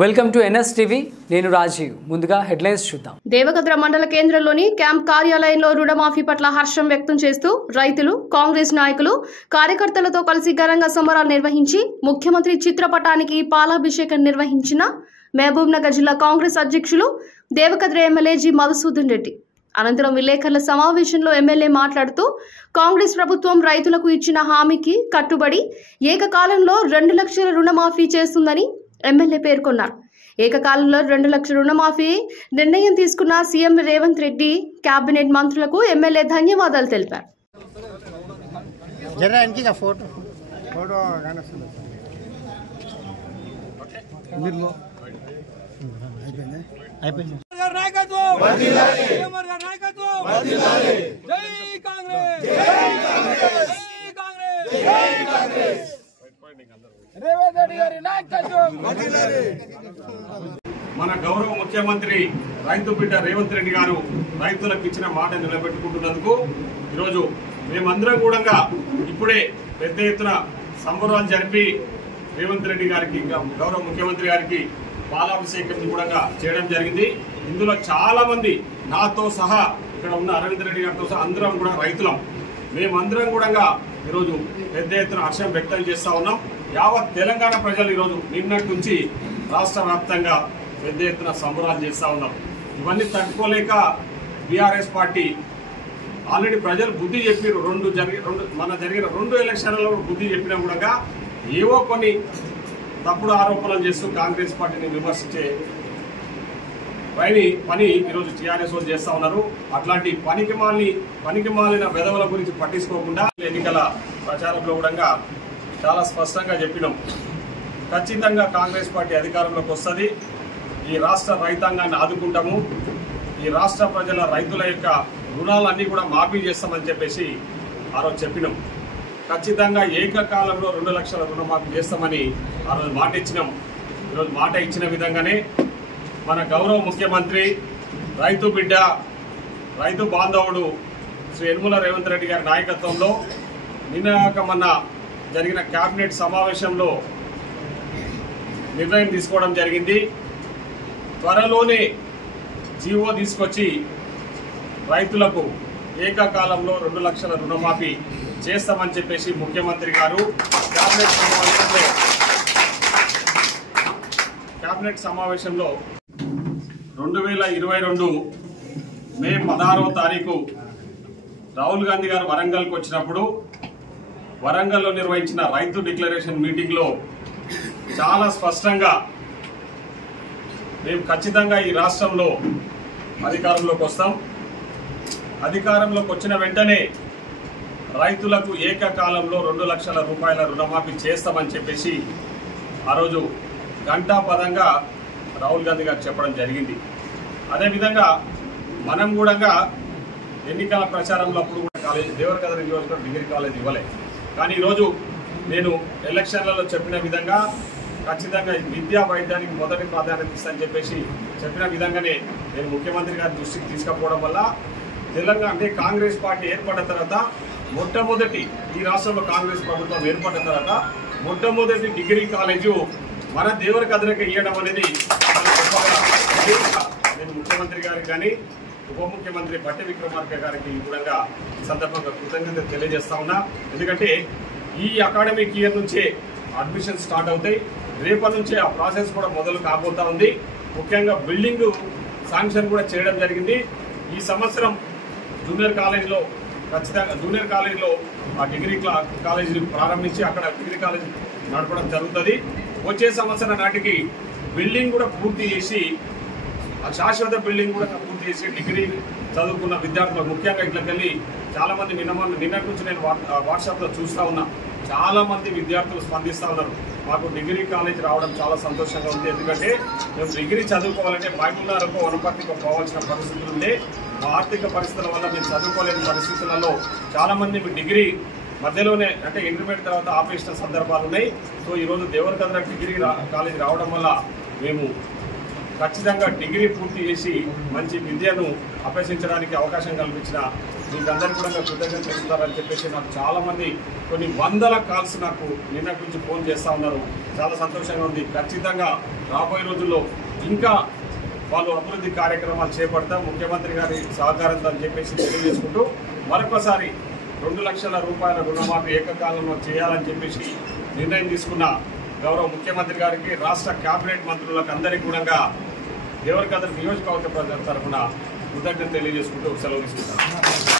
Welcome to NSTV నేను రాజీవ్ ముందుగా headlines చూద్దాం దేవగద్ర మండల కేంద్రంలోని క్యాంప్ కార్యాలయంలో రుణమాఫీ పట్ల హర్షం వ్యక్తం చేస్తూ రైతులు కాంగ్రెస్ నాయకులు కార్యకర్తలతో కలిసి ఘనంగా సంబరాలు నిర్వహించి ముఖ్యమంత్రి చిత్రపటానికి పాలాభిషేకం నిర్వహించిన మహబూబ్ నగర్ జిల్లా కాంగ్రెస్ అధ్యక్షులు దేవగద్ర ఎమ్మెల్యే జి మధుసూదన్ రెడ్డి అనంతరం విలేకరుల సమావేశంలో ఎమ్మెల్యే మాట్లాడుతూ కాంగ్రెస్ ప్రభుత్వం రైతులకు ఇచ్చిన హామీకి కట్టుబడి ఏకకాలంలో 2 లక్షల రుణమాఫీ చేస్తుందని ఎమ్మెల్యే పేర్కొన్నారు. ఏకకాలంలో 2 లక్షల రుణమాఫీ నిర్ణయం తీసుకున్న సీఎం రేవంత్ రెడ్డి కేబినెట్ మంత్రులకు ఎమ్మెల్యే ధన్యవాదాలు తెలిపారు. మన గౌరవ ముఖ్యమంత్రి రైతు బిడ్డ రేవంత్ రెడ్డి గారు రైతులకు ఇచ్చిన మాట నిలబెట్టుకుంటున్నందుకు ఈరోజు మేమందరం కూడా ఇప్పుడే పెద్ద ఎత్తున సంబరాలు జరిపి రేవంత్ రెడ్డి గారికి గౌరవ ముఖ్యమంత్రి గారికి పాలాభిషేకం కూడా చేయడం జరిగింది. ఇందులో చాలా మంది నాతో సహా ఇక్కడ ఉన్న అరవింద్ రెడ్డి గారితో సహా అందరం కూడా రైతులం. మేమందరం కూడా ఈరోజు పెద్ద ఎత్తున హర్షం వ్యక్తం చేస్తా ఉన్నాం. యావత్ తెలంగాణ ప్రజలు ఈరోజు నిన్నటి నుంచి రాష్ట్ర వ్యాప్తంగా పెద్ద ఎత్తున సంబరాలు చేస్తా ఉన్నాం. ఇవన్నీ తట్టుకోలేక బీఆర్ఎస్ పార్టీ ఆల్రెడీ ప్రజలు బుద్ధి చెప్పారు. జరిగిన 2 ఎలక్షన్లలో బుద్ధి చెప్పినా కూడా ఏవో కొన్ని తప్పుడు ఆరోపణలు చేస్తూ కాంగ్రెస్ పార్టీని విమర్శించే పని ఈరోజు టీఆర్ఎస్ వాళ్ళు చేస్తా ఉన్నారు. అట్లాంటి పనికి మాలిన వెధవల గురించి పట్టించుకోకుండా ఎన్నికల ప్రచారంలో కూడా చాలా స్పష్టంగా చెప్పినాం. ఖచ్చితంగా కాంగ్రెస్ పార్టీ అధికారంలోకి వస్తుంది. ఈ రాష్ట్ర రైతాంగాన్ని ఆదుకుంటాము. ఈ రాష్ట్ర ప్రజల రైతుల యొక్క రుణాలన్నీ కూడా మాఫీ చేస్తామని చెప్పేసి ఆ రోజు చెప్పినాం. ఖచ్చితంగా ఏకకాలంలో 2 లక్షల రుణమాఫీ చేస్తామని ఆ రోజు మాట ఇచ్చినాం. ఈరోజు మాట ఇచ్చిన విధంగానే మన గౌరవ ముఖ్యమంత్రి రైతు బిడ్డ రైతు బాంధవుడు శ్రీ యనమల రేవంత్ రెడ్డి గారి నాయకత్వంలో మొన్న జరిగిన కేబినెట్ సమావేశంలో నిర్ణయం తీసుకోవడం జరిగింది. త్వరలోనే జీవో తీసుకొచ్చి రైతులకు ఏకకాలంలో 2 లక్షల రుణమాఫీ చేస్తామని చెప్పేసి ముఖ్యమంత్రి గారు కేబినెట్ సమావేశంలో 2022 మే 16వ తారీఖు రాహుల్ గాంధీ గారు వరంగల్కి వచ్చినప్పుడు వరంగల్లో నిర్వహించిన రైతు డిక్లరేషన్ మీటింగ్లో చాలా స్పష్టంగా మేము ఖచ్చితంగా ఈ రాష్ట్రంలో అధికారంలోకి వస్తాం, అధికారంలోకి వచ్చిన వెంటనే రైతులకు ఏకకాలంలో 2 లక్షల రూపాయల రుణమాఫీ చేస్తామని చెప్పేసి ఆ రోజు ఘంటాపదంగా రాహుల్ గాంధీ గారు చెప్పడం జరిగింది. అదేవిధంగా మనం కూడా ఎన్నికల ప్రచారంలో అప్పుడు కూడా కాలేజ్ దేవరకద్ర నియోజకవర్గం డిగ్రీ కాలేజ్ ఇవ్వలే. కానీ ఈరోజు నేను ఎలక్షన్లలో చెప్పిన విధంగా ఖచ్చితంగా విద్యా వైద్యానికి మొదటి ప్రాధాన్యత ఇస్తానని చెప్పేసి చెప్పిన విధంగానే నేను ముఖ్యమంత్రి గారి దృష్టికి తీసుకుపోవడం వల్ల తెలంగాణ అంటే కాంగ్రెస్ పార్టీ ఏర్పడిన తర్వాత మొట్టమొదటి ఈ రాష్ట్రంలో కాంగ్రెస్ ప్రభుత్వం ఏర్పడిన తర్వాత మొట్టమొదటి డిగ్రీ కాలేజు మన దేవరకద్రకి ఇవ్వడం అనేది నేను ముఖ్యమంత్రి గారికి కానీ ఉప ముఖ్యమంత్రి బట్టి విక్రమార్క గారికి కూడా ఈ సందర్భంగా కృతజ్ఞత తెలియజేస్తా ఉన్నా. ఎందుకంటే ఈ అకాడమిక్ ఇయర్ నుంచే అడ్మిషన్ స్టార్ట్ అవుతాయి. రేపటి నుంచే ఆ ప్రాసెస్ కూడా మొదలు కాబోతా ఉంది. ముఖ్యంగా బిల్డింగ్ శాంక్షన్ కూడా చేయడం జరిగింది. ఈ సంవత్సరం జూనియర్ కాలేజీలో ఖచ్చితంగా జూనియర్ కాలేజీలో ఆ డిగ్రీ కాలేజీ ప్రారంభించి అక్కడ డిగ్రీ కాలేజీ నడపడం జరుగుతుంది. వచ్చే సంవత్సరం నాటికి బిల్డింగ్ కూడా పూర్తి చేసి ఆ శాశ్వత బిల్డింగ్ కూడా పూర్తి చేసి డిగ్రీ చదువుకున్న విద్యార్థులు ముఖ్యంగా ఇట్లకెళ్ళి చాలా మంది నిన్నటి నుంచి నేను వాట్సాప్లో చూస్తూ ఉన్నా. చాలా మంది విద్యార్థులు స్పందిస్తూ ఉన్నారు. మాకు డిగ్రీ కాలేజ్ రావడం చాలా సంతోషంగా ఉంది. ఎందుకంటే మేము డిగ్రీ చదువుకోవాలంటే మహబూబ్నగర్కు వనపర్తికి పోవాల్సిన పరిస్థితులు ఉండే మా ఆర్థిక పరిస్థితుల వల్ల మేము చదువుకోలేని పరిస్థితులలో చాలా మంది డిగ్రీ మధ్యలోనే అంటే ఇంటర్మీడియట్ తర్వాత ఆపేసిన సందర్భాలు ఉన్నాయి. సో ఈరోజు దేవరకద్ర డిగ్రీ కాలేజ్ రావడం వల్ల మేము ఖచ్చితంగా డిగ్రీ పూర్తి చేసి మంచి విద్యను అభ్యసించడానికి అవకాశం కల్పించిన మీకు అందరికీ కూడా కృతజ్ఞతలు తెలుపుతారని చెప్పేసి నాకు చాలా మంది కొన్ని వందల కాల్స్ నాకు నిన్నటి నుంచి ఫోన్ చేస్తూ ఉన్నారు. చాలా సంతోషంగా ఉంది. ఖచ్చితంగా రాబోయే రోజుల్లో ఇంకా వాళ్ళు అభివృద్ధి కార్యక్రమాలు చేపడతాం ముఖ్యమంత్రి గారి సహకారంతో అని చెప్పేసి తెలియజేసుకుంటూ మరొకసారి 2 లక్షల రూపాయల రుణమాఫీ ఏకకాలంలో చేయాలని చెప్పేసి నిర్ణయం తీసుకున్న గౌరవ ముఖ్యమంత్రి గారికి రాష్ట్ర కేబినెట్ మంత్రులకు అందరికీ కూడా దేవరకద్ర నియోజకవర్గ ప్రజల తరఫున కృతజ్ఞత తెలియజేసుకుంటూ సెలవు తీసుకుంటాను.